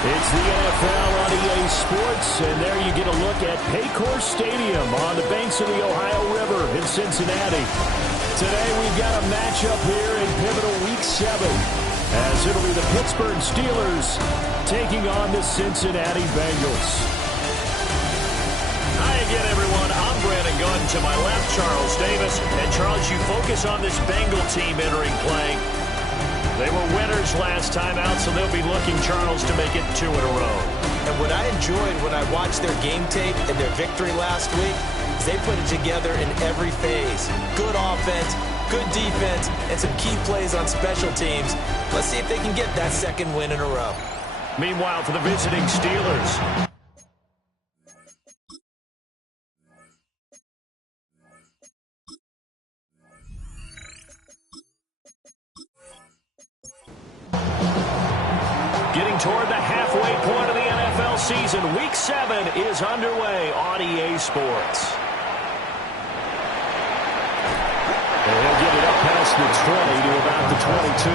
It's the NFL on EA Sports, and there you get a look at Paycor Stadium on the banks of the Ohio River in Cincinnati. Today we've got a matchup here in pivotal Week 7, as it'll be the Pittsburgh Steelers taking on the Cincinnati Bengals. Hi again, everyone. I'm Brandon Gunn. To my left, Charles Davis. And Charles, you focus on this Bengal team entering play. They were winners last time out, so they'll be looking, Charles, to make it 2 in a row. And what I enjoyed when I watched their game tape and their victory last week is they put it together in every phase. Good offense, good defense, and some key plays on special teams. Let's see if they can get that second win in a row. Meanwhile, for the visiting Steelers, getting toward the halfway point of the NFL season, Week 7 is underway on EA Sports. And he'll get it up past the 20 to about the 22.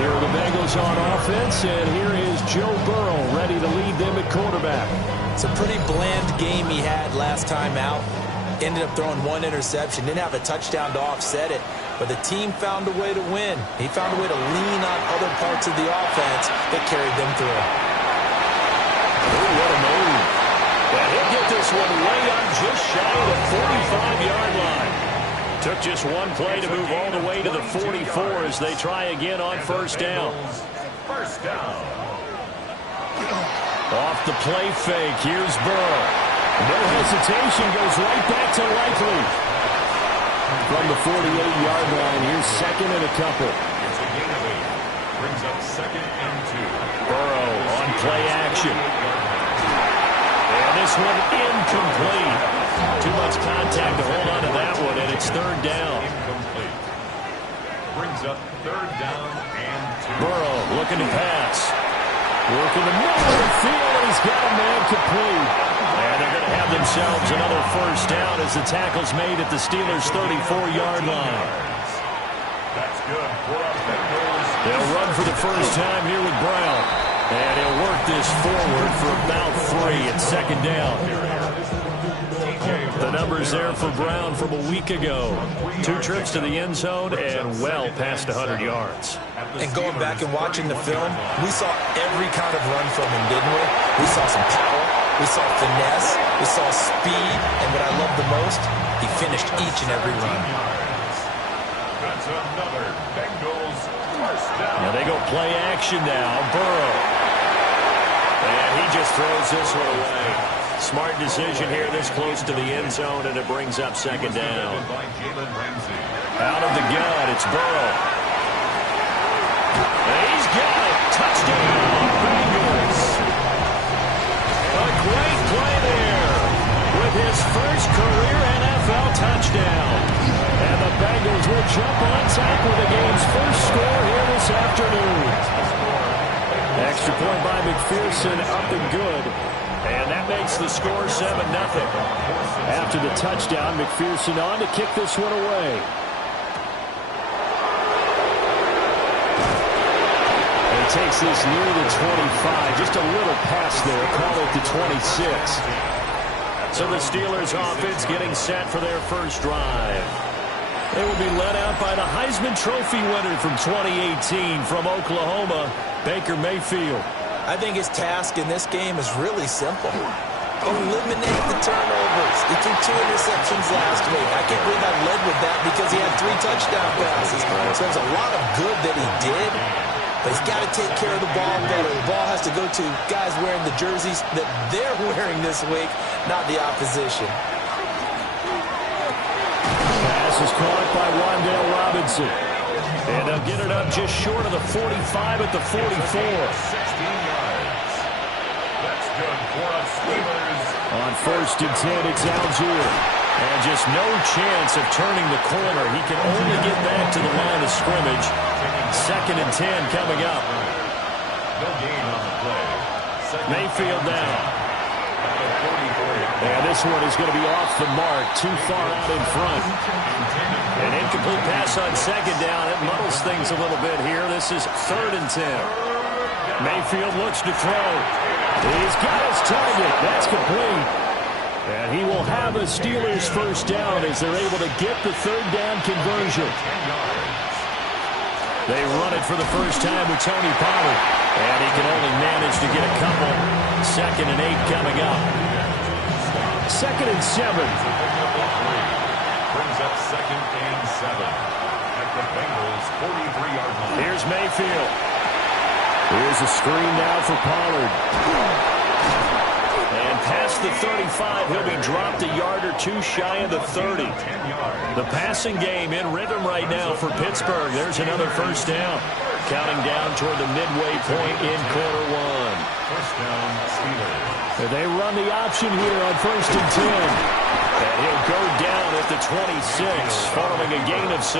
There are the Bengals on offense, and here is Joe Burrow ready to lead them at quarterback. It's a pretty bland game he had last time out. Ended up throwing 1 interception. Didn't have a touchdown to offset it. But the team found a way to win. He found a way to lean on other parts of the offense that carried them through. Oh, what a move. And he'll get this one way up just shy of the 45-yard line. Took just one play to move all the way to the 44 as they try again on first down. First down. Off the play fake, here's Burrow. No hesitation, goes right back to Likely. From the 48-yard line, here's second and a couple. It's a gain of 8. Brings up second and 2. Burrow on play action. And this one incomplete. Too much contact to hold on to that one, and it's third down. Incomplete. Brings up third down and 2. Burrow looking to pass. Working the middle of the field, and he's got a man complete. And they're going to have themselves another first down as the tackle's made at the Steelers' 34-yard line. That's good for our Bengals. They'll run for the first time here with Brown. And he'll work this forward for about 3 at second down. The numbers there for Brown from a week ago. 2 trips to the end zone and well past 100 yards. And going back and watching the film, we saw every kind of run from him, didn't we? We saw some power, we saw finesse, we saw speed, and what I love the most, he finished each and every run. That's another Bengals first down. Now they go play action now. Burrow. And he just throws this one away. Smart decision here this close to the end zone, and it brings up second down. Out of the gun, it's Burrow. And he's got it. Touchdown, Bengals. A great play there with his first career NFL touchdown. And the Bengals will jump on top with the game's first score here this afternoon. Extra point by McPherson, up and good. And that makes the score 7-0. After the touchdown, McPherson on to kick this one away. And takes this near the 25. Just a little pass there. Call it the 26. So the Steelers offense getting set for their first drive. They will be led out by the Heisman Trophy winner from 2018 from Oklahoma, Baker Mayfield. I think his task in this game is really simple. Eliminate the turnovers. He threw 2 interceptions last week. I can't believe I led with that because he had 3 touchdown passes. So there's a lot of good that he did. but he's got to take care of the ball better. The ball has to go to guys wearing the jerseys that they're wearing this week, not the opposition. Pass is caught by Wan'Dale Robinson. And they'll get it up just short of the 45 at the 44. 16 yards. That's good for us Steelers. On 1st and 10, it's Algier. And just no chance of turning the corner. He can only get back to the line of scrimmage. 2nd and 10 coming up. No gain on the play. Mayfield down. And this one is going to be off the mark, too far out in front. An incomplete pass on 2nd down. It muddles things a little bit here. This is 3rd and 10. Mayfield looks to throw. He's got his target. That's complete. And he will have a Steelers first down as they're able to get the 3rd down conversion. They run it for the first time with Tony Pollard. And he can only manage to get a couple. 2nd and 8 coming up. 2nd and 7. Brings up 2nd and 7 at the Bengals 43-yard line. Here's Mayfield. Here's a screen now for Pollard. And past the 35, he'll be dropped a yard or two shy of the 30. The passing game in rhythm right now for Pittsburgh. There's another first down. Counting down toward the midway point in quarter 1. First down, Steelers. They run the option here on 1st and 10. And he'll go down at the 26, following a gain of 6.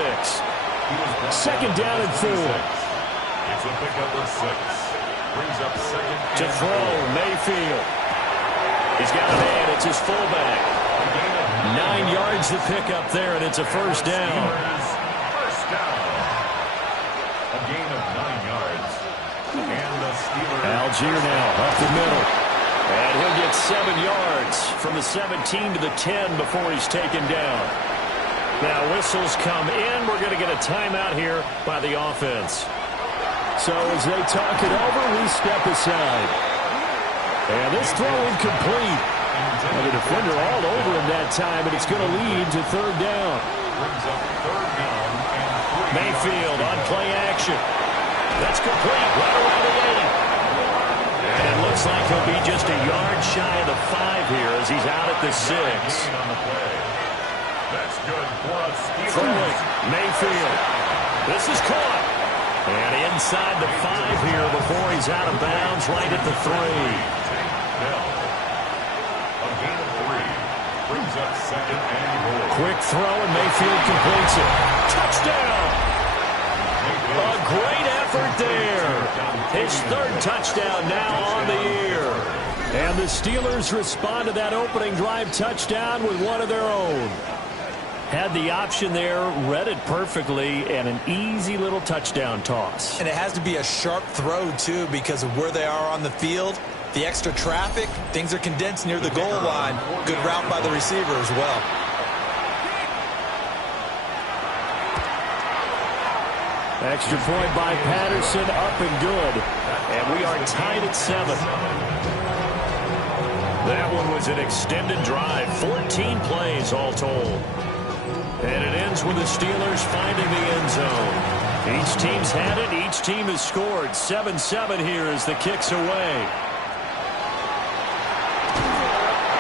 2nd down and 4. It's a pickup of 6. Brings up 2nd To and throw, Mayfield. He's got a man. It's his fullback. 9 yards to pick up there, and it's a first down. First down. A gain of 9 yards. And the Steelers. Algier now up the middle. And he'll get 7 yards from the 17 to the 10 before he's taken down. Now whistles come in. We're going to get a timeout here by the offense. So as they talk it over, we step aside. And this throw incomplete. And the defender all over him that time, and it's going to lead to 3rd down. Brings up 3rd down and 3. Mayfield on play action. That's complete right around the 8. And it looks like he'll be just a yard shy of the 5 here as he's out at the 6. On the play. That's good for us. Throwing, Mayfield. This is caught. And inside the 5 here before he's out of bounds right at the 3. A gain of 3. Brings up 2nd and 4. Quick throw, and Mayfield completes it. Touchdown! A great effort there. His 3rd touchdown now on the year. And the Steelers respond to that opening drive touchdown with one of their own. Had the option there, read it perfectly, and an easy little touchdown toss. And it has to be a sharp throw, too, because of where they are on the field. The extra traffic, things are condensed near the goal line. Good route by the receiver as well. Extra point by Patterson, up and good. And we are tied at 7. That one was an extended drive, 14 plays all told. And it ends with the Steelers finding the end zone. Each team's had it, each team has scored. 7-7 here as the kick's away.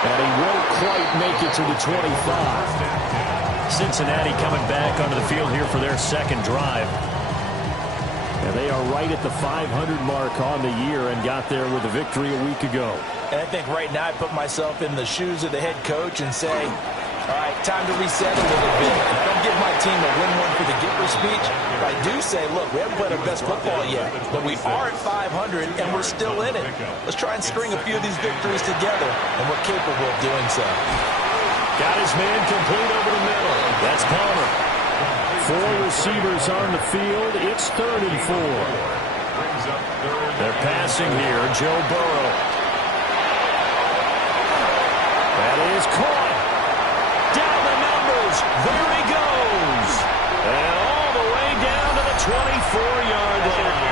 And he won't quite make it to the 25. Cincinnati coming back onto the field here for their 2nd drive. And they are right at the 500 mark on the year and got there with a victory a week ago. And I think right now I put myself in the shoes of the head coach and say, all right, time to reset a little bit. And I don't give my team a win one for the Gipper speech, but I do say, look, we haven't played our best football yet, but we are at 500 and we're still in it. Let's try and string a few of these victories together, and we're capable of doing so. Got his man complete over the middle. That's Palmer. 4 receivers on the field. It's 3rd and 4. They're passing here. Joe Burrow. That is caught. Down the numbers. There he goes. And all the way down to the 24-yard line.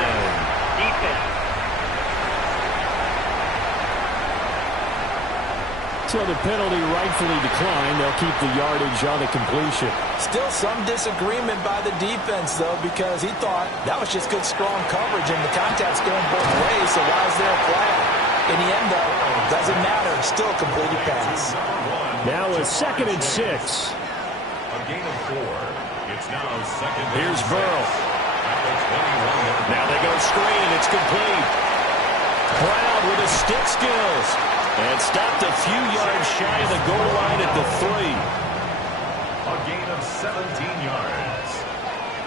So the penalty rightfully declined. They'll keep the yardage on the completion. Still some disagreement by the defense, though, because he thought that was just good, strong coverage, and the contact's going both ways, so why is there a flag? In the end, though, doesn't matter. Still a completed pass. Now a 2nd and 6. A gain of 4. It's now 2nd. Here's Burrow. Now they go screen. It's complete. Brown with his stick skills. And stopped a few yards shy of the goal line at the 3. A gain of 17 yards.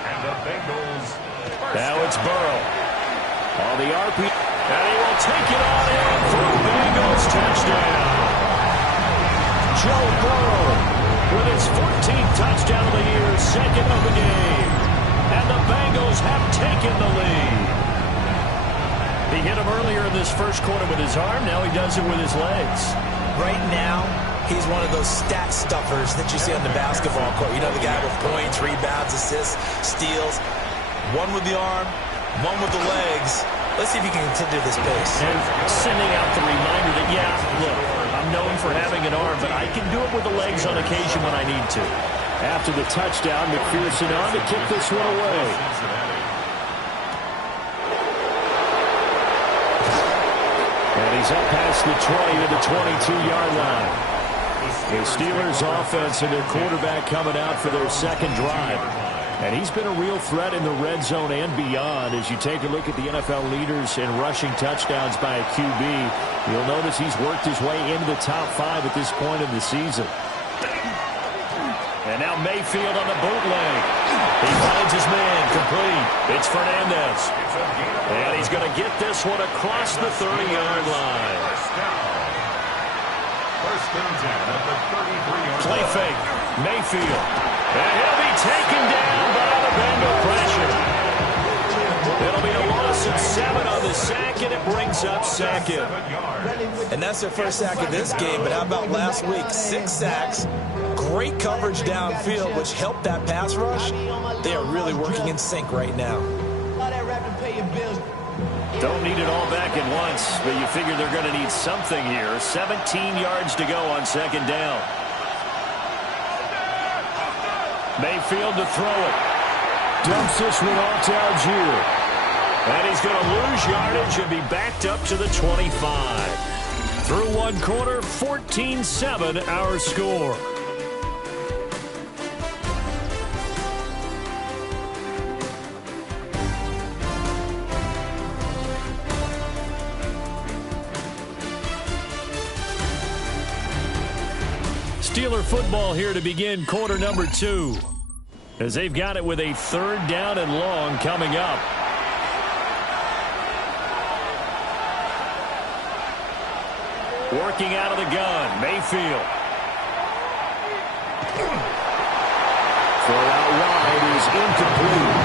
And the Bengals. Now it's Burrow. On the RP. And he will take it on in for a Bengals touchdown. Joe Burrow with his 14th touchdown of the year, 2nd of the game. And the Bengals have taken the lead. He hit him earlier in this first quarter with his arm. Now he does it with his legs. Right now, he's one of those stat stuffers that you see on the basketball court. You know, the guy with points, rebounds, assists, steals. One with the arm, one with the legs. Let's see if he can continue this pace. And sending out the reminder that, yeah, look, I'm known for having an arm, but I can do it with the legs on occasion when I need to. After the touchdown, McPherson on to kick this one away. And he's up past the 20 to the 22-yard line. The Steelers offense and their quarterback coming out for their second drive. And he's been a real threat in the red zone and beyond. As you take a look at the NFL leaders in rushing touchdowns by a QB, you'll notice he's worked his way into the top 5 at this point in the season. And now Mayfield on the bootleg. He finds his man, complete. It's Fernandez. And he's going to get this one across the 30-yard line. First and 10 at the 33-yard line. Play fake. Mayfield. And he'll be taken down by the Bengal pressure. It'll be a loss of 7 on the sack, and it brings up 2nd. And that's their first sack of this game, but how about last week? 6 sacks. Great coverage downfield, which helped that pass rush. They are really working in sync right now. Don't need it all back at once, but you figure they're going to need something here. 17 yards to go on 2nd down. Mayfield to throw it. Dumps this one off to Algier. And he's going to lose yardage and be backed up to the 25. Through one quarter, 14-7 our score. Steeler football here to begin quarter number 2. As they've got it with a 3rd down and long coming up. Working out of the gun, Mayfield. Throw out wide is incomplete.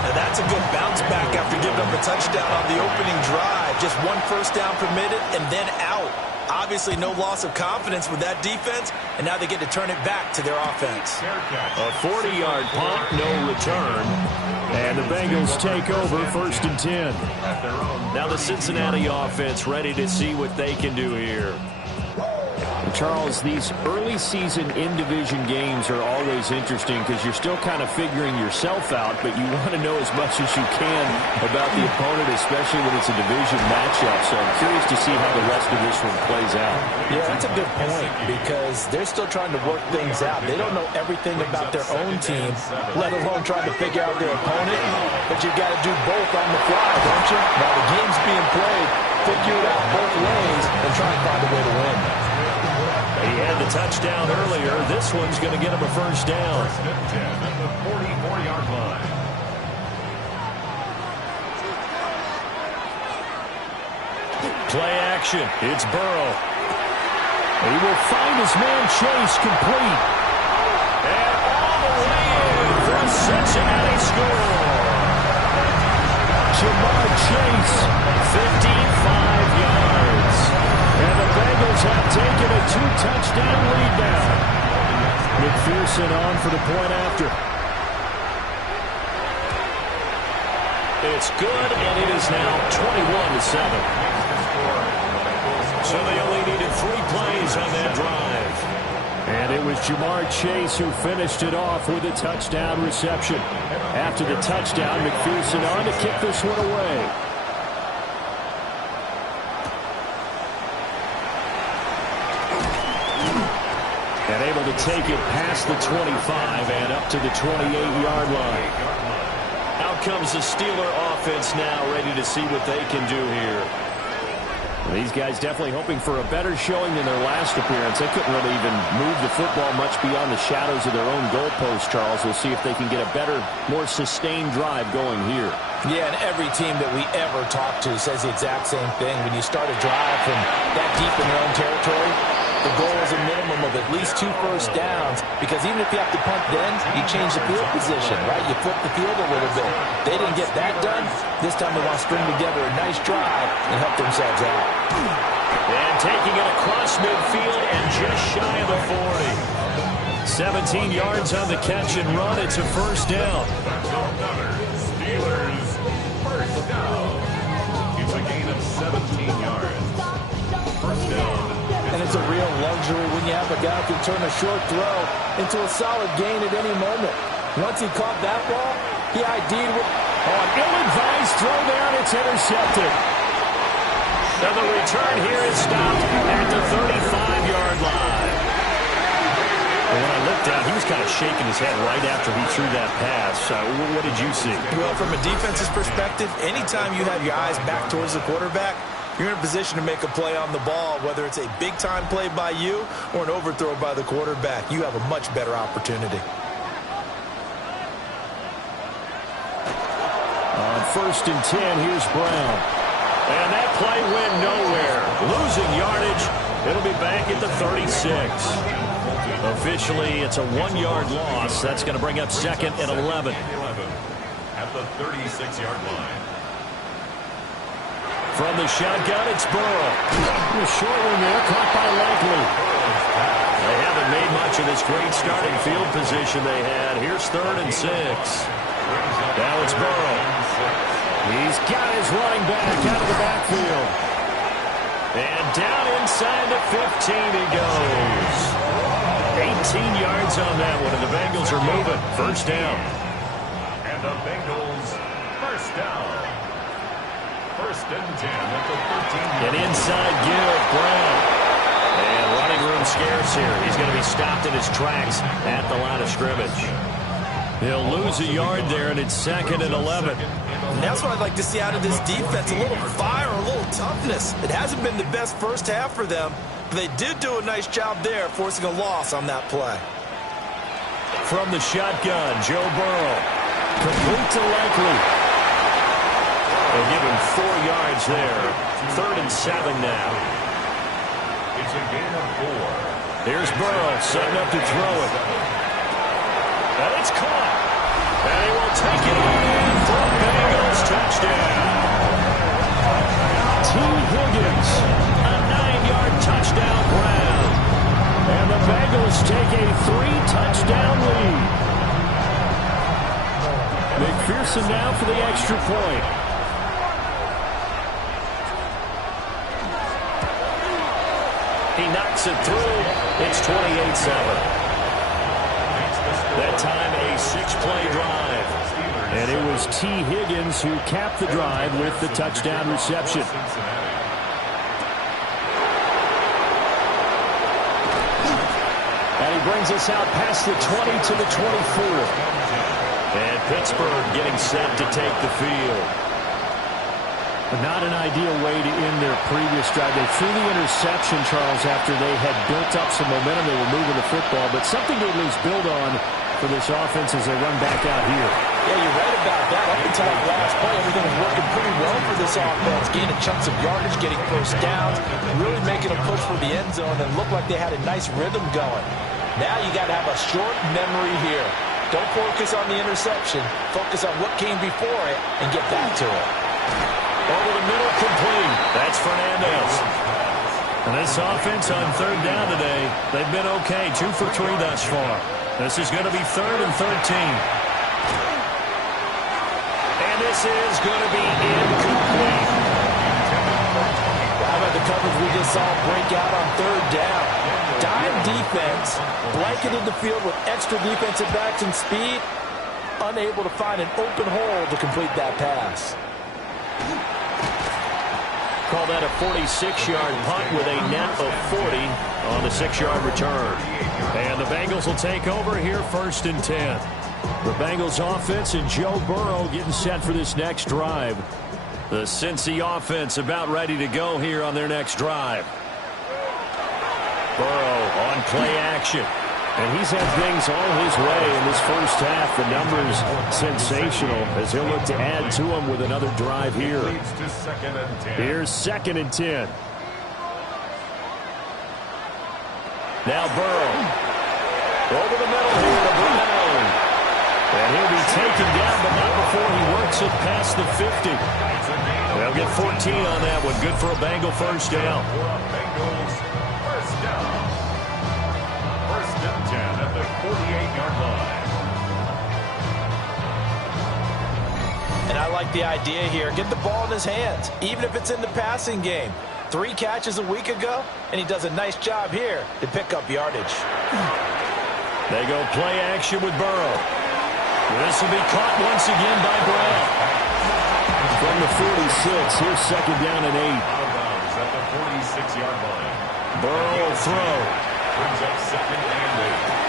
Now that's a good bounce back after giving up a touchdown on the opening drive. Just 1 first down permitted and then out. Obviously no loss of confidence with that defense, and now they get to turn it back to their offense. A 40-yard pump, no return. And the Bengals take over 1st and 10. Now the Cincinnati offense ready to see what they can do here. Charles, these early season in-division games are always interesting because you're still kind of figuring yourself out, but you want to know as much as you can about the opponent, especially when it's a division matchup. So I'm curious to see how the rest of this one plays out. Yeah, that's a good point because they're still trying to work things out. They don't know everything about their own team, let alone trying to figure out their opponent. But you got to do both on the fly, don't you? While the game's being played, figure it out both ways and try and find a way to win. He had the touchdown earlier. This one's going to get him a 1st down. First and 10 at the 44-yard line. Play action. It's Burrow. He will find his man Chase, complete. And all the way in for a Cincinnati score. Jamar Chase, 55 yards. And the Bengals have taken a 2-touchdown lead now. McPherson on for the point after. It's good, and it is now 21-7. So they only needed 3 plays on that drive. And it was Jamar Chase who finished it off with a touchdown reception. After the touchdown, McPherson on to kick this one away. And able to take it past the 25 and up to the 28-yard line. Out comes the Steeler offense now, ready to see what they can do here. These guys definitely hoping for a better showing than their last appearance. They couldn't really even move the football much beyond the shadows of their own goalpost, Charles. We'll see if they can get a better, more sustained drive going here. Yeah, and every team that we ever talk to says the exact same thing. When you start a drive from that deep in your own territory, the goal is a minimum of at least 2 first downs, because even if you have to punt then, you change the field position, right? You flip the field a little bit. They didn't get that done. This time they want to string together a nice drive and help themselves out. And taking it across midfield and just shy of the 40. 17 yards on the catch and run. It's a first down. Steelers first down. It's a gain of 17 yards. First down. And it's a real luxury when you have a guy who can turn a short throw into a solid gain at any moment. Once he caught that ball, he ID'd with an ill-advised throw down. It's intercepted. So the return here is stopped at the 35-yard line. And when I looked down, he was kind of shaking his head right after he threw that pass. What did you see? Well, from a defense's perspective, anytime you have your eyes back towards the quarterback, you're in a position to make a play on the ball, whether it's a big-time play by you or an overthrow by the quarterback. You have a much better opportunity. On 1st and 10, here's Brown. And that play went nowhere. Losing yardage. It'll be back at the 36. Officially, it's a 1-yard loss. That's going to bring up 2nd and 11. At the 36-yard line. From the shotgun, it's Burrow. A short one there, caught by Likely. They haven't made much of this great starting field position they had. Here's 3rd and 6. Now it's Burrow. He's got his running back out of the backfield. And down inside the 15 he goes. 18 yards on that one, and the Bengals are moving. First down. And the Bengals first down. 1st and 10 at the 13. An inside give, Brown. And running room scarce here. He's going to be stopped in his tracks at the line of scrimmage. He'll lose a yard there, and it's 2nd and 11. And that's what I'd like to see out of this defense, a little fire, a little toughness. It hasn't been the best first half for them, but they did do a nice job there, forcing a loss on that play. From the shotgun, Joe Burrow. Complete to Likely. They'll give him 4 yards there. 3rd and 7 now. It's a gain of 4. Here's Burrow setting up to throw it. And it's caught. And he will take it on in for a Bengals touchdown. T. Higgins. A 9-yard touchdown grab. And the Bengals take a 3-touchdown lead. McPherson now for the extra point. He knocks it through. It's 28-7. That time a 6-play drive. And it was T. Higgins who capped the drive with the touchdown reception. And he brings us out past the 20 to the 24. And Pittsburgh getting set to take the field. Not an ideal way to end their previous drive. They threw the interception, Charles, after they had built up some momentum. They were moving the football, but something to at least build on for this offense as they run back out here. Yeah, you're right about that. Up until that last play, everything was working pretty well for this offense. Gaining chunks of yardage, getting first downs, really making a push for the end zone, and looked like they had a nice rhythm going. Now you got to have a short memory here. Don't focus on the interception. Focus on what came before it and get back to it. Over the middle, complete. That's Fernandez. And this offense on 3rd down today, they've been okay. 2 for 3 thus far. This is going to be 3rd and 13. And this is going to be incomplete. How about the coverage we just saw break out on third down. Dime defense, blanketed the field with extra defensive backs and speed, unable to find an open hole to complete that pass. Call that a 46-yard punt with a net of 40 on the 6-yard return. And the Bengals will take over here, 1st and 10. The Bengals offense and Joe Burrow getting set for this next drive. The Cincy offense about ready to go here on their next drive. Burrow on play action. And he's had things all his way in this first half. The numbers sensational as he'll look to add to them with another drive here. Here's 2nd and 10. Now Burrow. Over the middle here to Brown. And he'll be taken down, but not before he works it past the 50. They'll get 14 on that one. Good for a Bengal first down. At the 48-yard line. And I like the idea here. Get the ball in his hands, even if it's in the passing game. 3 catches a week ago, and he does a nice job here to pick up yardage. They go play action with Burrow. This will be caught once again by Brown. From the 46, here's 2nd down and 8. Out of bounds at the 46-yard line. Burrow will throw. Brings up 2nd and 8.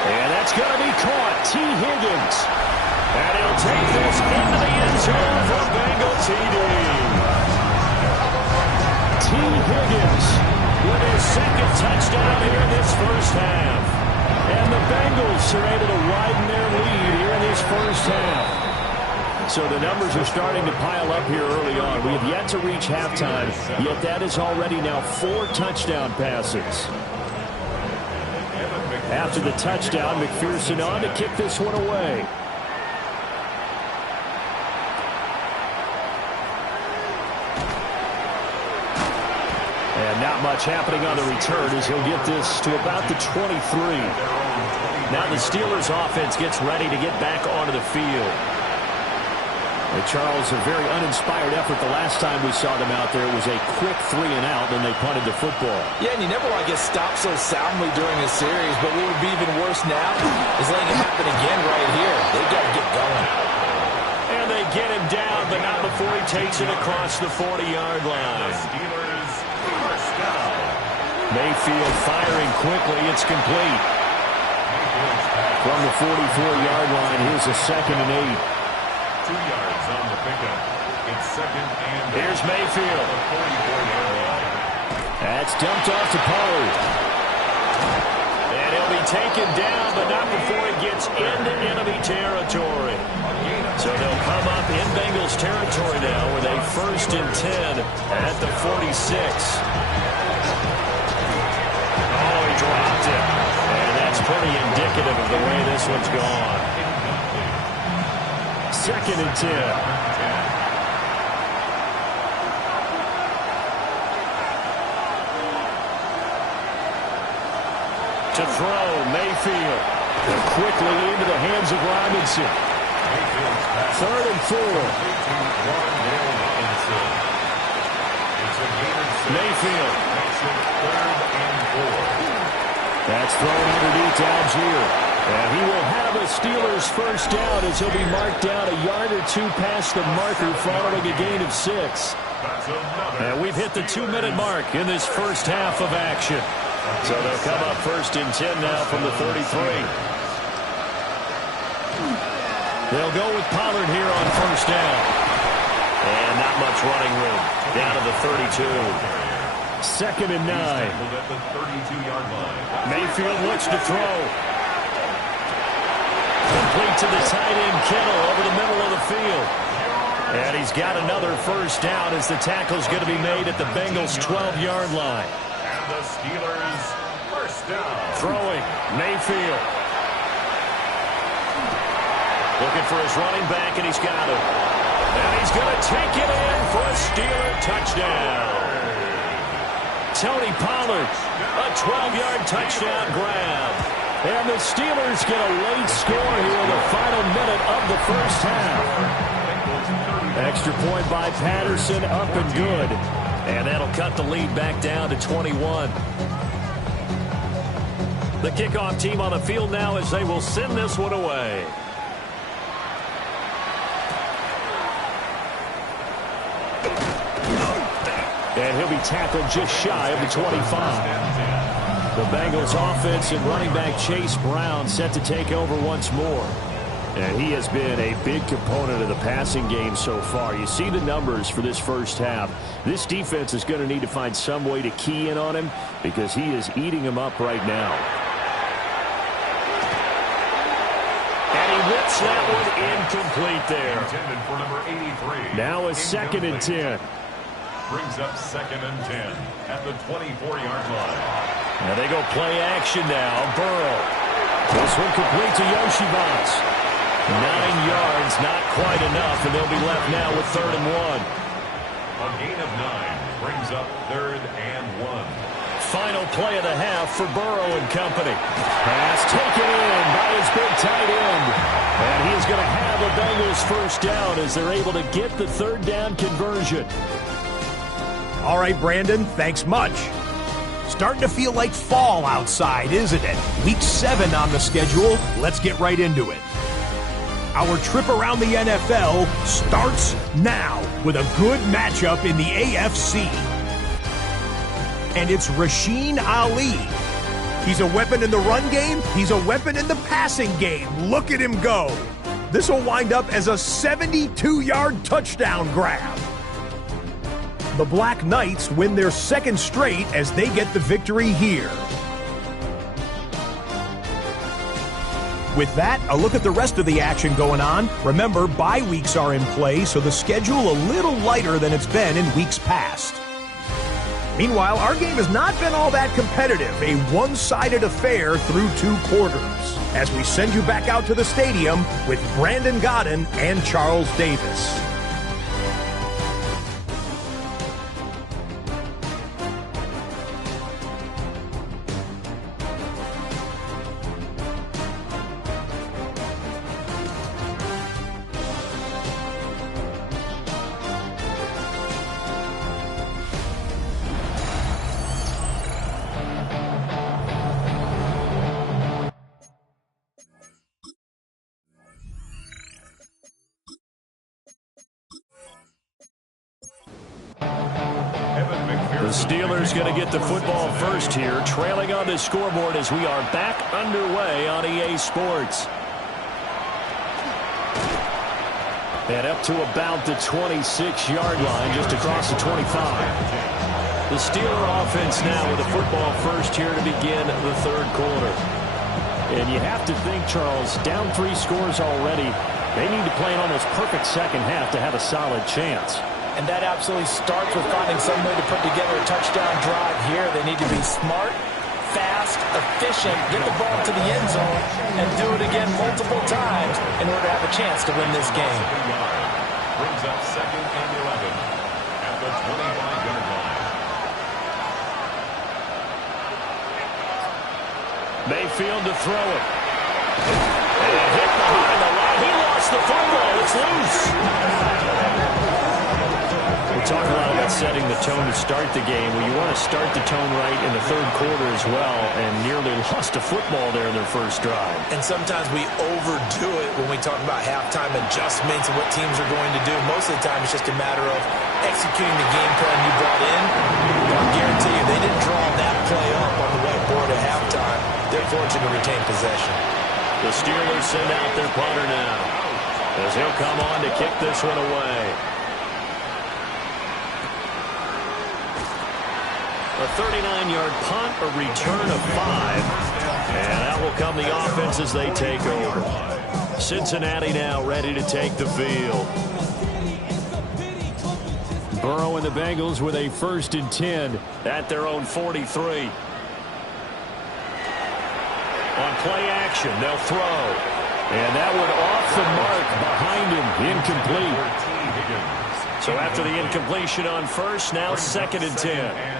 And that's going to be caught. T. Higgins. And he'll take this into the end zone for Bengal TD. T. Higgins with his 2nd touchdown here in this first half. And the Bengals are able to widen their lead here in this first half. So the numbers are starting to pile up here early on. We have yet to reach halftime, yet that is already now 4 touchdown passes. After the touchdown, McPherson on to kick this one away. And not much happening on the return as he'll get this to about the 23. Now the Steelers offense gets ready to get back onto the field. And Charles, a very uninspired effort the last time we saw them out there. It was a quick 3 and out, then they punted the football. Yeah, and you never want to get stopped so soundly during a series, but what would be even worse now is letting it happen again right here. They've got to get going. And they get him down, but not before he takes it across the 40-yard line. Steelers first down. Mayfield firing quickly. It's complete. From the 44-yard line, here's a 2nd and 8. 2 yards on the pickup. It's 2nd and 8. Here's Mayfield. The 44-yard line. That's dumped off to Pollard. And he'll be taken down, but not before he gets into enemy territory. So they'll come up in Bengals territory now with a 1st and 10 at the 46. Oh, he dropped it. And that's pretty indicative of the way this one's gone. 2nd and 10. To throw, Mayfield. Quickly into the hands of Robinson. 3rd and 4. Mayfield. That's thrown underneath to Algier. And he will have a Steelers first down as he'll be marked down a yard or 2 past the marker following a gain of 6. And we've hit the 2-minute mark in this first half of action. So they'll come up 1st and 10 now from the 33. They'll go with Pollard here on 1st down. And not much running room. Down to the 32. 2nd and 9. Mayfield looks to throw. Complete to the tight end, Kittle, over the middle of the field. And he's got another first down as the tackle's going to be made at the Bengals' 12-yard line. And the Steelers first down. Throwing, Mayfield. Looking for his running back, and he's got him. And he's going to take it in for a Steeler touchdown. Tony Pollard, a 12-yard touchdown grab. And the Steelers get a late score here in the final minute of the first half. Extra point by Patterson, up and good. And that'll cut the lead back down to 21. The kickoff team on the field now as they will send this one away. And he'll be tackled just shy of the 25. The Bengals offense and running back Chase Brown set to take over once more. And he has been a big component of the passing game so far. You see the numbers for this first half. This defense is going to need to find some way to key in on him because he is eating them up right now. And he whips that one incomplete there. Intended for number 83. Now a 2nd and 10. Brings up 2nd and 10 at the 24-yard line. Now they go play action now. Burrow. This one complete to Yoshivas. 9 yards, not quite enough, and they'll be left now with 3rd and 1. A gain of 9 brings up 3rd and 1. Final play of the half for Burrow and company. Pass taken in by his big tight end. And he is going to have a Bengals first down as they're able to get the 3rd down conversion. All right, Brandon, thanks much. Starting to feel like fall outside, isn't it? Week 7 on the schedule. Let's get right into it. Our trip around the NFL starts now with a good matchup in the AFC. And it's Rasheen Ali. He's a weapon in the run game. He's a weapon in the passing game. Look at him go. This will wind up as a 72-yard touchdown grab. The Black Knights win their 2nd straight as they get the victory here. With that, a look at the rest of the action going on. Remember, bye weeks are in play, so the schedule a little lighter than it's been in weeks past. Meanwhile, our game has not been all that competitive, a one-sided affair through 2 quarters, as we send you back out to the stadium with Brandon Godden and Charles Davis. The Steelers going to get the football first here, trailing on the scoreboard as we are back underway on EA Sports. And up to about the 26-yard line, just across the 25. The Steeler offense now with the football first here to begin the 3rd quarter. And you have to think, Charles, down 3 scores already. They need to play an almost perfect second half to have a solid chance. And that absolutely starts with finding some way to put together a touchdown drive here. They need to be smart, fast, efficient, get the ball to the end zone, and do it again multiple times in order to have a chance to win this game. Brings up 2nd and 11 at the 25-yard line. Mayfield to throw it. And hit behind the line. He lost the football. It's loose. We talk a lot about setting the tone to start the game. Well, you want to start the tone right in the 3rd quarter as well, and nearly lost a football there in their first drive. And sometimes we overdo it when we talk about halftime adjustments and what teams are going to do. Most of the time, it's just a matter of executing the game plan you brought in. I guarantee you, they didn't draw that play up on the whiteboard at halftime. They're fortunate to retain possession. The Steelers send out their punter now, as he'll come on to kick this one away. A 39-yard punt, a return of 5. And that will come the offense as they take over. Cincinnati now ready to take the field. Burrow and the Bengals with a 1st and 10 at their own 43. On play action, they'll throw. And that one off the mark behind him, incomplete. So after the incompletion on 1st, now 2nd and 10.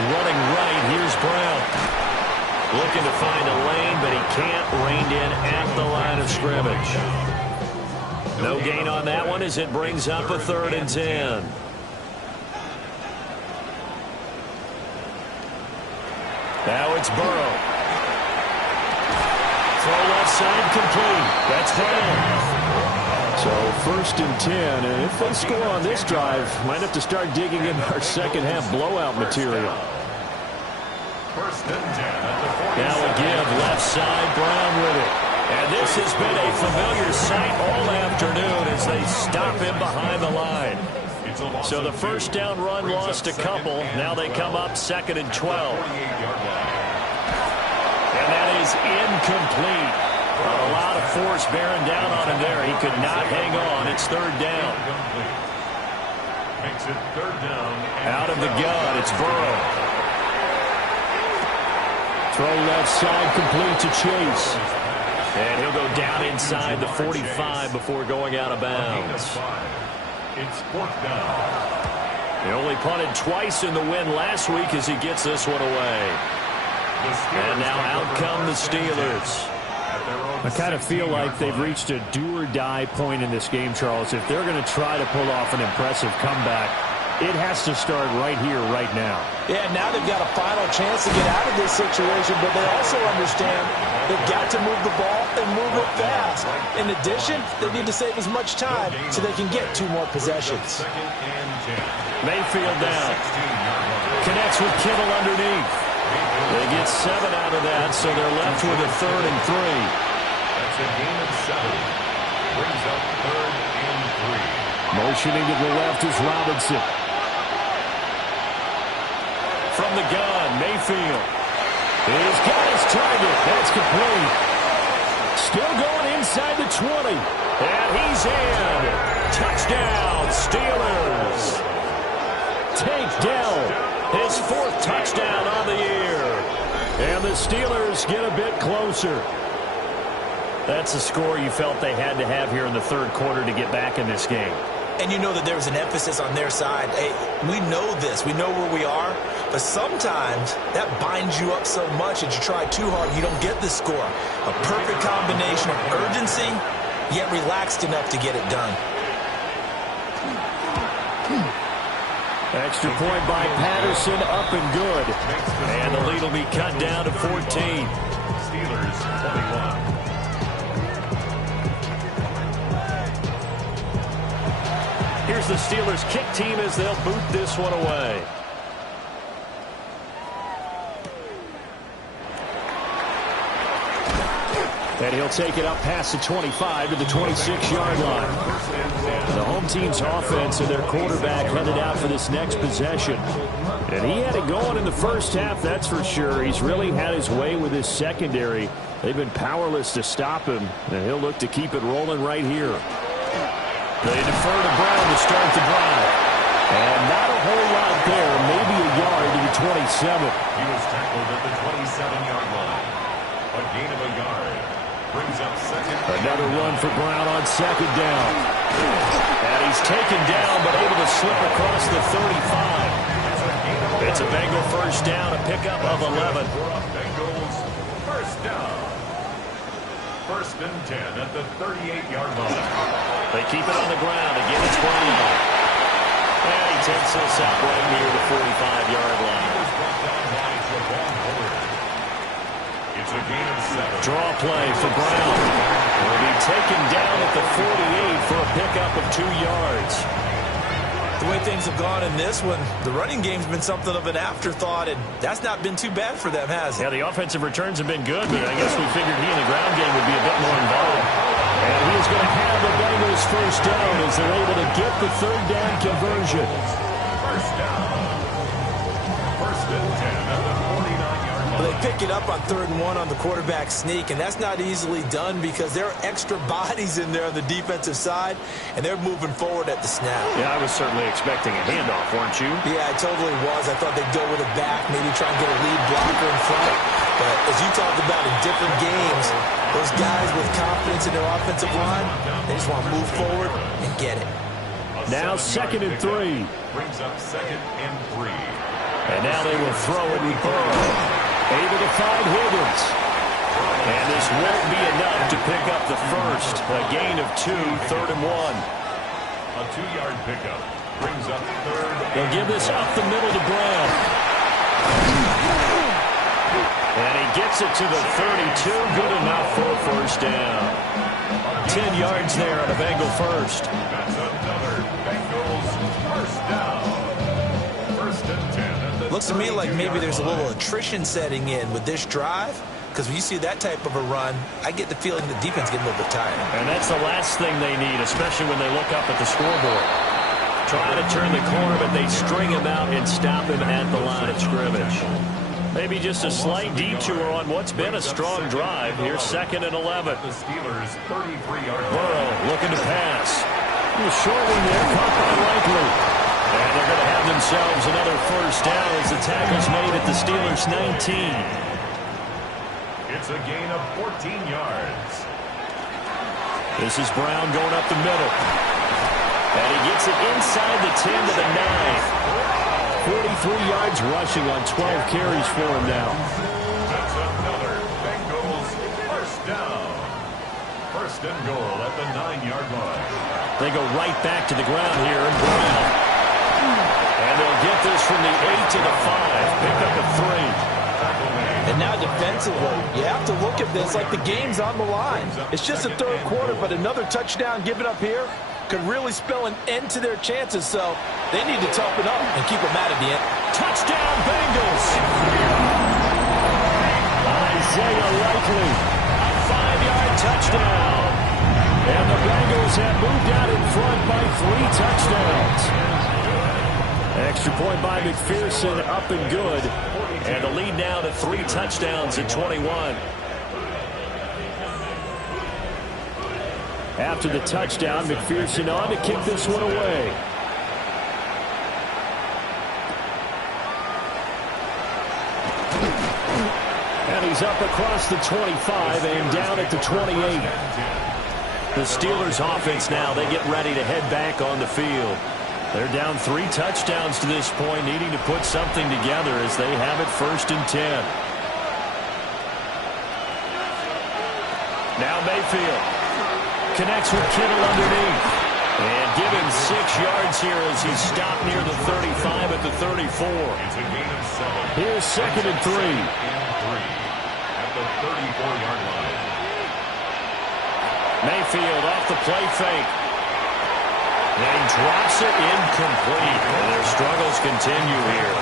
Running right, here's Brown. Looking to find a lane, but he can't. Reined in at the line of scrimmage. No gain on that one as it brings up a 3rd and 10. Now it's Burrow. Throw left side complete. That's Brown. So 1st and 10, and if they score on this drive, might have to start digging in our second half blowout material. 1st and 10 Now a give left side, Brown with it. And this has been a familiar sight all afternoon as they stop him behind the line. So the first down run lost a couple. Now they come up 2nd and 12. And that is incomplete. A lot of force bearing down on him there. He could not hang on. It's 3rd down. Makes it 3rd down. Out of the gun, it's Burrow. Throw left side complete to Chase. And he'll go down inside the 45 before going out of bounds. It's 4th down. He only punted twice in the win last week as he gets this one away. And now out come the Steelers. I kind of feel like they've reached a do-or-die point in this game, Charles. If they're going to try to pull off an impressive comeback, it has to start right here, right now. Yeah, now they've got a final chance to get out of this situation, but they also understand they've got to move the ball and move it fast. In addition, they need to save as much time so they can get 2 more possessions. Mayfield down. Connects with Kittle underneath. They get 7 out of that, so they're left with a 3rd and 3. That's a gain of 7. Brings up 3rd and 3. Motioning to the left is Robinson. From the gun, Mayfield. He's got his target. That's complete. Still going inside the 20. And he's in. Touchdown, Steelers. Tank Dell, his 4th touchdown on the year. And the Steelers get a bit closer. That's a score you felt they had to have here in the 3rd quarter to get back in this game. And you know that there's an emphasis on their side. Hey, we know this. We know where we are. But sometimes that binds you up so much that you try too hard, you don't get the score. A perfect combination of urgency, yet relaxed enough to get it done. Extra point by Patterson, up and good. And the lead will be cut down to 14. Steelers 21. Here's the Steelers kick team as they'll boot this one away. And he'll take it up past the 25 to the 26-yard line. The home team's offense and their quarterback headed out for this next possession. And he had it going in the first half, that's for sure. He's really had his way with his secondary. They've been powerless to stop him, and he'll look to keep it rolling right here. They defer to Brown to start the drive. And not a whole lot there, maybe a yard to the 27. He was tackled at the 27-yard line. A gain of a yard. Brings up 2nd. Another run for Brown on 2nd down. And he's taken down but able to slip across the 35. It's a Bengal first down, a pickup of 11. Bengals first down. 1st and 10 at the 38-yard line. They keep it on the ground. Again, it's Brown. And he takes this out right near the 45-yard line. It's a gain of 7. Draw play for Brown. Will be taken down at the 48 for a pickup of 2 yards. The way things have gone in this one, the running game's been something of an afterthought, and that's not been too bad for them, has it? Yeah, the offensive returns have been good, but I guess we figured he in the ground game would be a bit more involved. And he is going to have the Bengals first down as they're able to get the 3rd down conversion. First down. 1st and 10 at the 49-yard line. Well, they pick it up on 3rd and 1 on the quarterback sneak, and that's not easily done because there are extra bodies in there on the defensive side, and they're moving forward at the snap. Yeah, I was certainly expecting a handoff, weren't you? Yeah, I totally was. I thought they'd go with it back, maybe try and get a lead blocker in front. But as you talked about in different games, those guys with confidence in their offensive line, they just want to move forward and get it. Now 2nd and 3. Brings up 2nd and 3. And now they will throw it with Burrow. Able to find Higgins. And this won't be enough to pick up the first. A gain of 2, 3rd and 1. A 2-yard pickup. Brings up 3rd. They'll give this up the middle to Brown. And he gets it to the 32. Good enough for a first down. 10 yards there on a Bengal first. That's another Bengals first down. First and 10 at the Looks to me like maybe there's a little attrition setting in with this drive. Because when you see that type of a run, I get the feeling the defense getting a little bit tired. And that's the last thing they need, especially when they look up at the scoreboard. Trying to turn the corner, but they string him out and stop him at the line of scrimmage. Maybe just a slight detour on what's been a strong drive. Here's 2nd and 11. The Steelers' 33-yard line. Burrow looking to pass. A short one there, caught by Likely. And they're going to have themselves another first down as the tackle's made at the Steelers' 19. It's a gain of 14 yards. This is Brown going up the middle. And he gets it inside the 10 to the 9. 43 yards rushing on 12 carries for him now. That's another Bengals first down. First and goal at the 9-yard line. They go right back to the ground here, and Brown. And they'll get this from the 8 to the 5. Pick up a 3. And now defensively, you have to look at this like the game's on the line. It's just a third quarter, but another touchdown given up here could really spell an end to their chances. So they need to toughen up and keep them out at the end. Touchdown, Bengals! Isaiah Likely. A 5-yard touchdown. And the Bengals have moved out in front by 3 touchdowns. Extra point by McPherson, up and good. And the lead now to 3 touchdowns at 21. After the touchdown, McPherson on to kick this one away. And he's up across the 25 and down at the 28. The Steelers offense now, they get ready to head back on the field. They're down 3 touchdowns to this point, needing to put something together as they have it 1st and 10. Now Mayfield connects with Kittle underneath. And give him 6 yards here as he's stopped near the 35 at the 34. It's a gain of 7. Here's 2nd and 3. At the 34-yard line. Mayfield off the play fake. And he drops it incomplete. And their struggles continue here.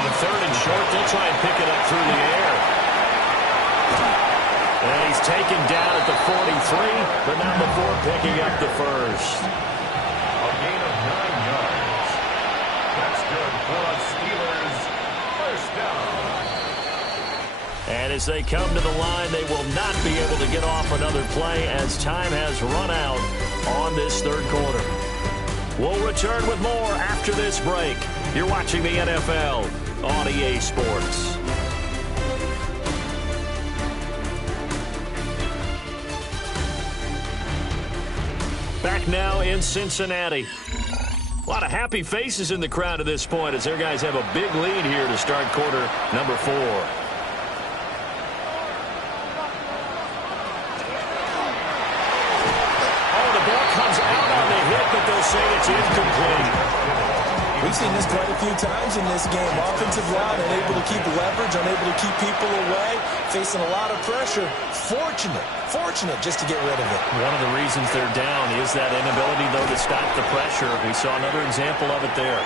On 3rd and short, they'll try and pick it up through the air. And he's taken down at the 43, but not before picking up the first. A gain of 9 yards. That's good for a Steelers first down. And as they come to the line, they will not be able to get off another play as time has run out on this 3rd quarter. We'll return with more after this break. You're watching the NFL on EA Sports. Back now in Cincinnati. A lot of happy faces in the crowd at this point as their guys have a big lead here to start quarter number 4. But they'll say it's incomplete. We've seen this quite a few times in this game. Offensive line unable to keep leverage, unable to keep people away, facing a lot of pressure. Fortunate just to get rid of it. One of the reasons they're down is that inability, though, to stop the pressure. We saw another example of it there.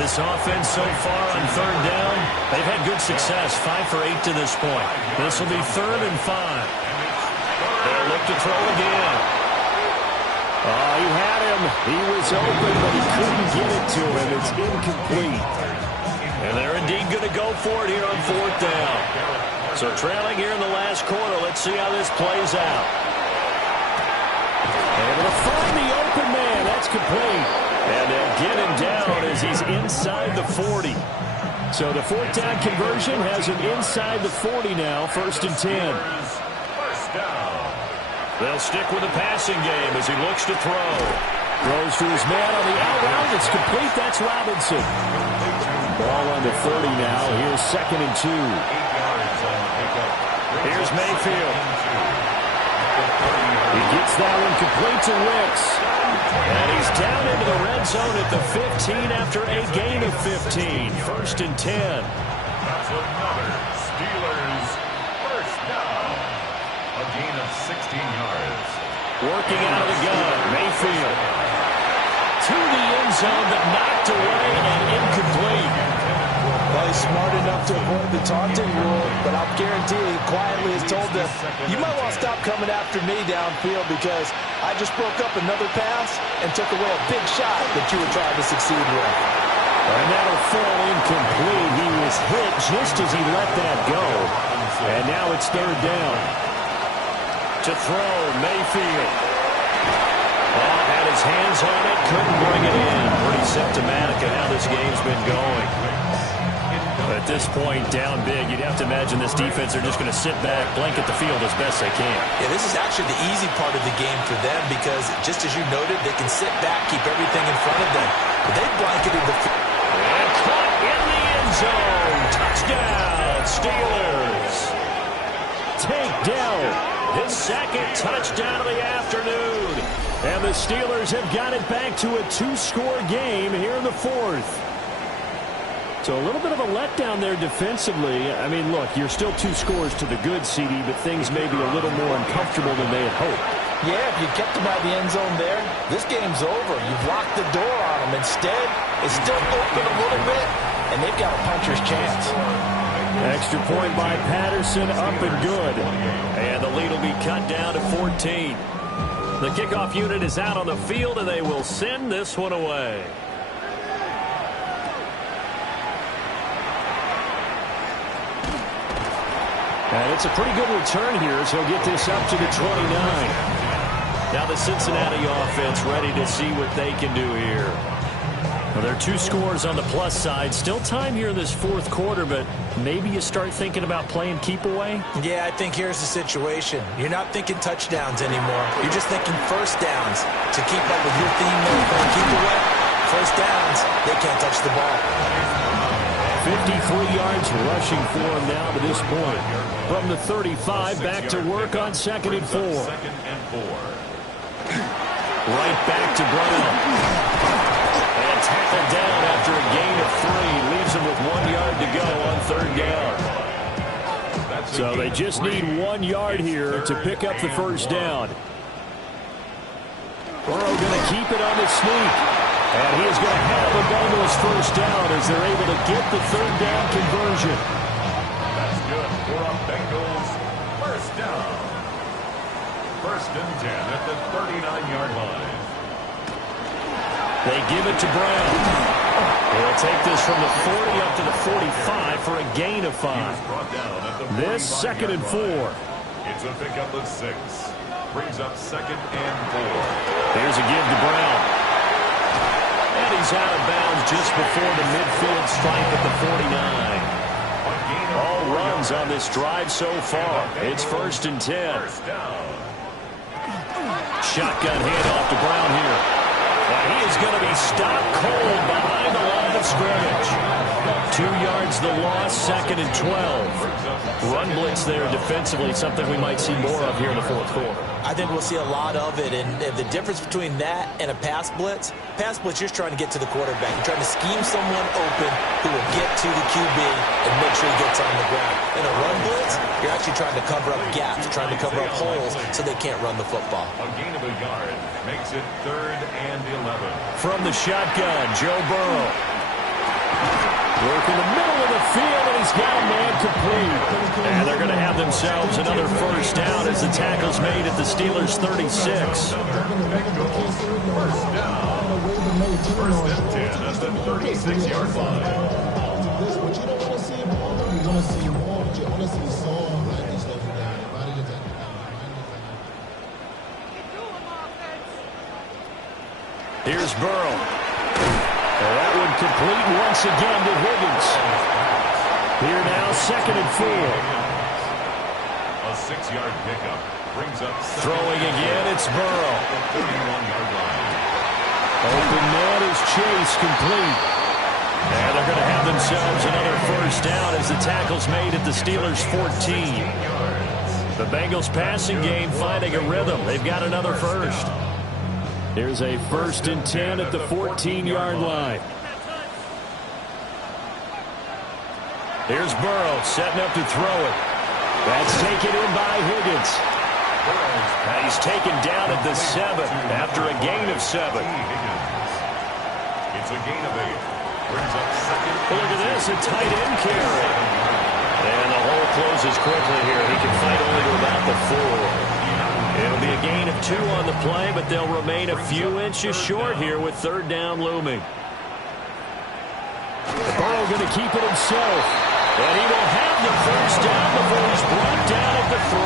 This offense so far on 3rd down, they've had good success, 5 for 8 to this point. This will be 3rd and 5. They'll look to throw again. Oh, he had him. He was open, but he couldn't get it to him. It's incomplete. And they're indeed going to go for it here on 4th down. So trailing here in the last quarter. Let's see how this plays out. Able to find the open man. That's complete. And they'll get him down as he's inside the 40. So the 4th down conversion has him inside the 40 now. 1st and 10. First down. They'll stick with the passing game as he looks to throw. Throws to his man on the out route. It's complete. That's Robinson. Ball on the 30 now. Here's 2nd and 2. 8 yards on the pickup. Here's Mayfield. He gets that one complete to Wicks. And he's down into the red zone at the 15 after a gain of 15. 1st and 10. That's another Steelers first down. A gain of 16 yards. Working out of the gun, Mayfield. To the end zone, but knocked away and incomplete. Well, he's smart enough to avoid the taunting rule, but I'll guarantee he quietly has told them, you might want to stop coming after me downfield because I just broke up another pass and took away a big shot that you were trying to succeed with. And that'll fall incomplete. He was hit just as he let that go. And now it's 3rd down. To throw, Mayfield. Oh, had his hands on it, couldn't bring it in. Pretty symptomatic of how this game's been going. At this point, down big, you'd have to imagine this defense are just going to sit back, blanket the field as best they can. Yeah, this is actually the easy part of the game for them because, just as you noted, they can sit back, keep everything in front of them. But they blanketed the field. And caught in the end zone. Touchdown, Steelers. Take down his 2nd touchdown of the afternoon. And the Steelers have got it back to a 2-score game here in the 4th. So a little bit of a letdown there defensively. I mean, look, you're still 2 scores to the good, CD, but things may be a little more uncomfortable than they had hoped. Yeah, if you kept them out of the end zone there, this game's over. You've locked the door on them. Instead, it's still open a little bit, and they've got a puncher's chance. Extra point by Patterson, up and good. And the lead will be cut down to 14. The kickoff unit is out on the field, and they will send this one away. And it's a pretty good return here, so he'll get this up to the 29. Now the Cincinnati offense ready to see what they can do here. Well, there are 2 scores on the plus side. Still time here in this 4th quarter, but maybe you start thinking about playing keep away? Yeah, I think here's the situation. You're not thinking touchdowns anymore. You're just thinking first downs to keep up with your theme there for keep away. First downs, they can't touch the ball. 53 yards rushing for him now to this point. From the 35, back to work on 2nd and 4. Right back to Brown. And tackled down after a gain of 3. Leaves him with 1 yard to go on 3rd down. So they just need 1 yard here to pick up the first down. Burrow going to keep it on the sneak. And he is going to have the Bengals first down as they're able to get the 3rd down conversion. That's good for a Bengals first down. 1st and 10 at the 39-yard line. They give it to Brown. They'll take this from the 40 up to the 45 for a gain of 5. This 2nd and 4. It's a pickup of 6. Brings up 2nd and 4. Here's a give to Brown. And he's out of bounds just before the midfield stripe at the 49. All runs on this drive so far. It's 1st and 10. Shotgun handoff to Brown here. And he is going to be stopped cold behind the line of scrimmage. 2 yards the loss, 2nd and 12. Run blitz there defensively, something we might see more of here in the 4th quarter. I think we'll see a lot of it, and the difference between that and a pass blitz, you're just trying to get to the quarterback. You're trying to scheme someone open who will get to the QB and make sure he gets on the ground. In a run blitz, you're actually trying to cover up gaps, trying to cover up holes so they can't run the football. A gain of a yard makes it 3rd and 11. From the shotgun, Joe Burrow. Work in the middle of the field, and he's got a man complete. And they're going to have themselves another first down as the tackle's made at the Steelers' 36. First down. 1st and 10 at the 36-yard line. Here's Burrow. That one complete once again to Higgins. Here now, 2nd and 4. A 6-yard pickup brings up throwing again. It's Burrow. 31-yard line. Open man is Chase, complete. And they're going to have themselves another first down as the tackle's made at the Steelers' 14. The Bengals passing game finding a rhythm. They've got another first. Here's a 1st and 10 at the 14-yard line. Here's Burrow setting up to throw it. That's taken in by Higgins. And he's taken down at the 7 after a gain of 7. It's a gain of 8. Brings up second. Look at this, a tight end carry. And the hole closes quickly here. He can fight only to about the 4. It'll be a gain of 2 on the play, but they'll remain a few inches short here with 3rd down looming. Burrow going to keep it himself. And he will have the first down before he's brought down at the 3.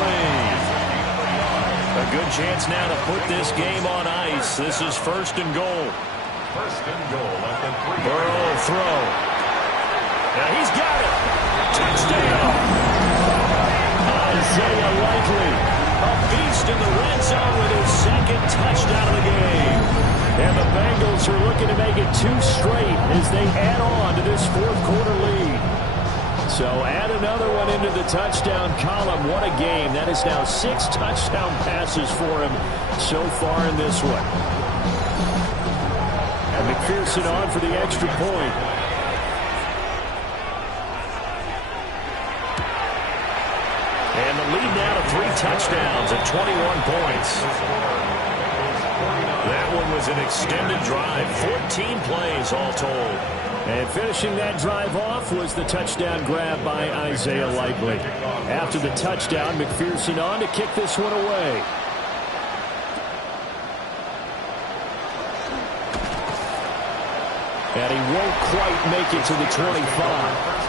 A good chance now to put this game on ice. This is 1st and goal. 1st and goal at the 3. Burrow throw. Now he's got it. Touchdown. Isaiah Likely, a beast in the red zone with his 2nd touchdown of the game. And the Bengals are looking to make it 2 straight as they add on to this 4th quarter lead. So add another one into the touchdown column. What a game. That is now 6 touchdown passes for him so far in this one. And McPherson on for the extra point. And the lead now to 3 touchdowns at 21 points. That one was an extended drive. 14 plays all told. And finishing that drive off was the touchdown grab by Isaiah Likely. After the touchdown, McPherson on to kick this one away. And he won't quite make it to the 25.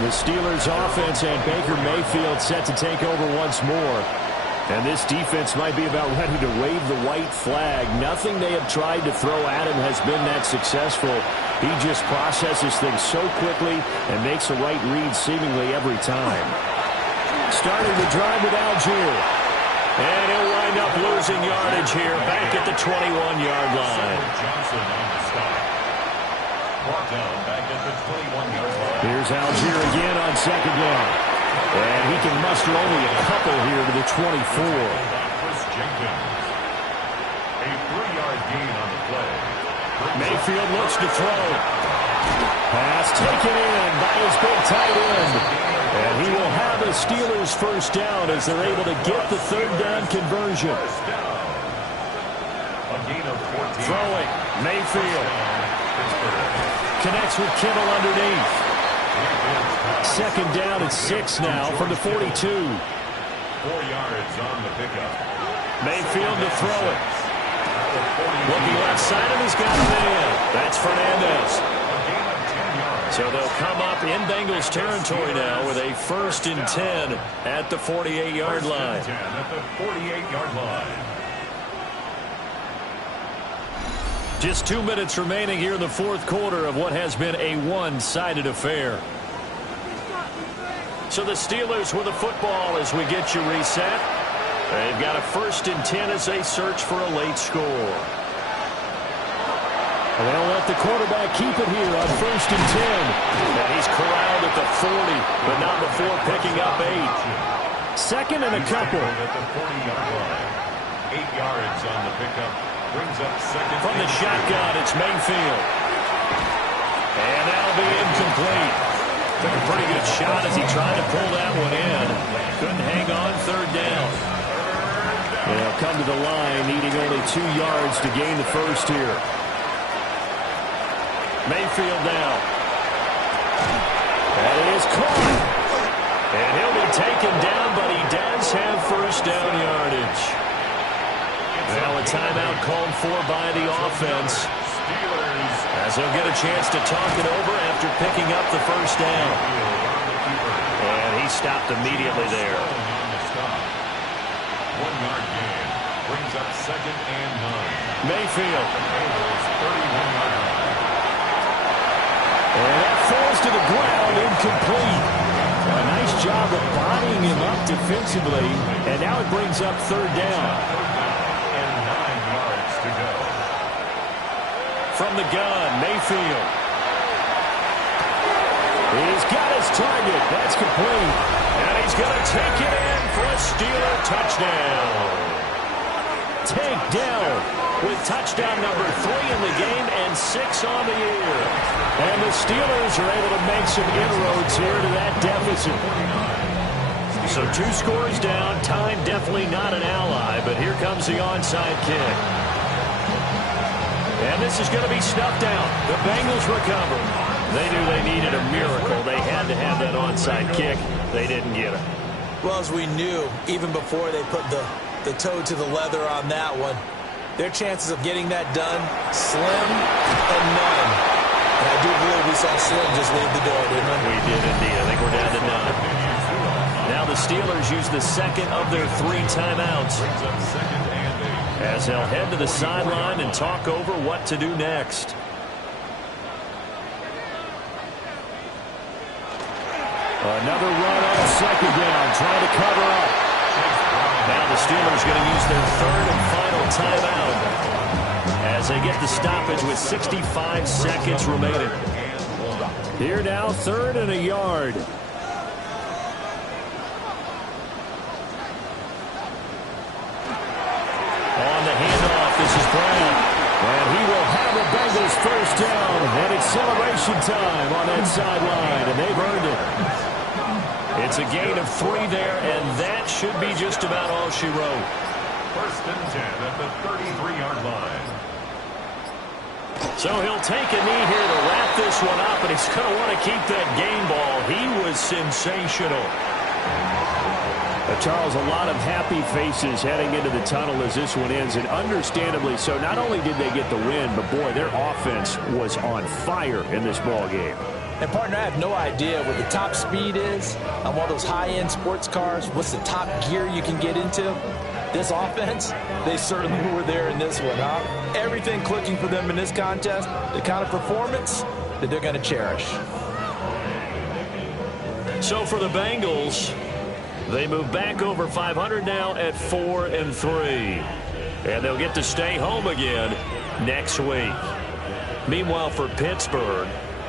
The Steelers offense and Baker Mayfield set to take over once more. And this defense might be about ready to wave the white flag. Nothing they have tried to throw at him has been that successful. He just processes things so quickly and makes a right read seemingly every time. Starting the drive with Algier. And he'll wind up losing yardage here back at the 21-yard line. Johnson on the stop. Brought down back at the 21-yard line. Here's Algier again on 2nd down. And he can muster only a couple here to the 24. Chris Jenkins. A 3-yard gain on the play. Mayfield looks to throw. Pass taken in by his big tight end. And he will have a Steelers 1st down as they're able to get the 3rd down conversion. A gain of 14. Throwing. Mayfield. Connects with Kittle underneath. 2nd down at 6 now from the 42. 4 yards on the pickup. Mayfield to throw it. Looking left side, and he's got a man. That's Fernandez. So they'll come up in Bengals territory now with a 1st and 10 at the 48-yard line. 10 at the 48-yard line. Just 2 minutes remaining here in the 4th quarter of what has been a one-sided affair. So the Steelers with the football as we get you reset. They've got a 1st and 10 as they search for a late score. And they'll let the quarterback keep it here on 1st and 10. And he's corralled at the 40, but not before picking up 8. 2nd and a couple. At the 40-yard line. 8 yards on the pickup. Brings up 2nd. From the shotgun, it's Mayfield. And that'll be incomplete. Took a pretty good shot as he tried to pull that one in. Couldn't hang on 3rd down. They'll come to the line, needing only 2 yards to gain the 1st here. Mayfield now. That is caught. And he'll be taken down, but he does have 1st down yardage. Now a timeout called for by the offense, as they'll get a chance to talk it over after picking up the 1st down. And he stopped immediately there. 1-yard gain. Brings up 2nd and 9. Mayfield. 31-yard line. And that falls to the ground, incomplete. A nice job of bodying him up defensively, and now it brings up 3rd down. From the gun, Mayfield. He's got his target. That's complete. And he's going to take it in for a Steeler touchdown. Tank Dell with touchdown number 3 in the game and 6 on the year. And the Steelers are able to make some inroads here to that deficit. So 2 scores down. Time definitely not an ally, but here comes the onside kick. And this is going to be snuffed out. The Bengals recover. They knew they needed a miracle. They had to have that onside kick. They didn't get it. Well, as we knew, even before they put the toe to the leather on that one, their chances of getting that done, slim and none. And I do believe we saw Slim just leave the door, didn't we? We did indeed. I think we're down to none. Now the Steelers use the second of their 3 timeouts, as they'll head to the sideline and talk over what to do next. Another run on 2nd down, trying to cover up. Now the Steelers going to use their 3rd and final timeout as they get the stoppage with 65 seconds remaining. Here now, 3rd and a yard. On the handoff, this is Brown. And he will have the Bengals first down. And it's celebration time on that sideline, and they've earned it. It's a gain of 3 there, and that should be just about all she wrote. 1st and 10 at the 33-yard line. So he'll take a knee here to wrap this one up, and he's going to want to keep that game ball. He was sensational. Charles, a lot of happy faces heading into the tunnel as this one ends, and understandably so. Not only did they get the win, but boy, their offense was on fire in this ball game. And, partner, I have no idea what the top speed is on one of those high-end sports cars. What's the top gear you can get into? This offense, they certainly were there in this one, huh? Everything clicking for them in this contest, the kind of performance that they're going to cherish. So for the Bengals, they move back over 500 now at 4-3. And they'll get to stay home again next week. Meanwhile, for Pittsburgh,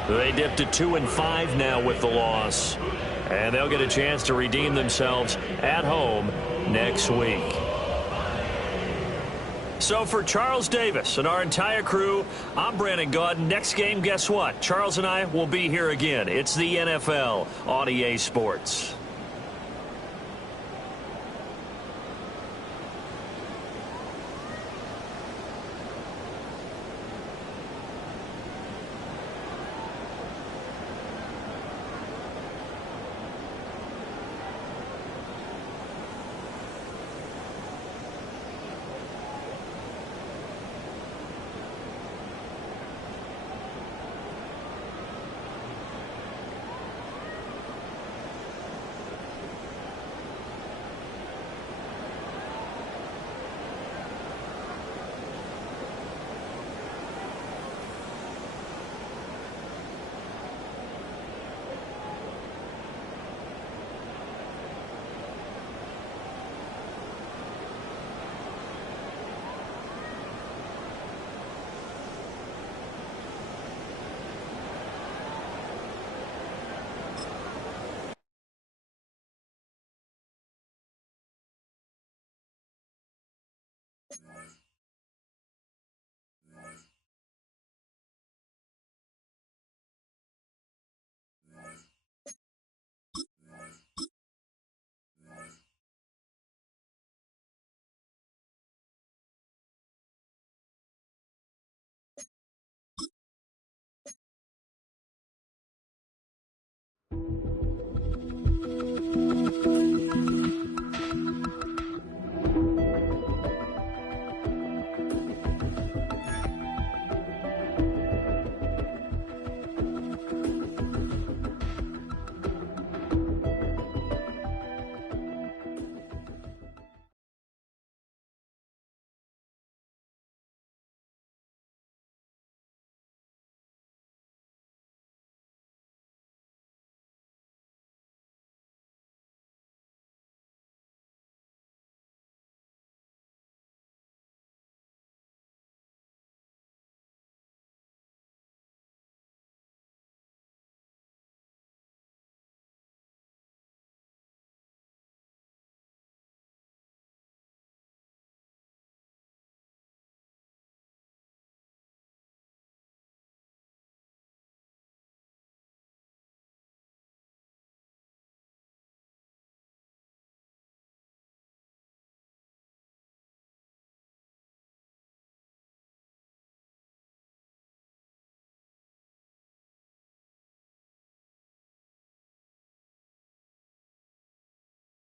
they dipped to 2-5 now with the loss. And they'll get a chance to redeem themselves at home next week. So for Charles Davis and our entire crew, I'm Brandon Gaudin. Next game, guess what? Charles and I will be here again. It's the NFL on EA Sports.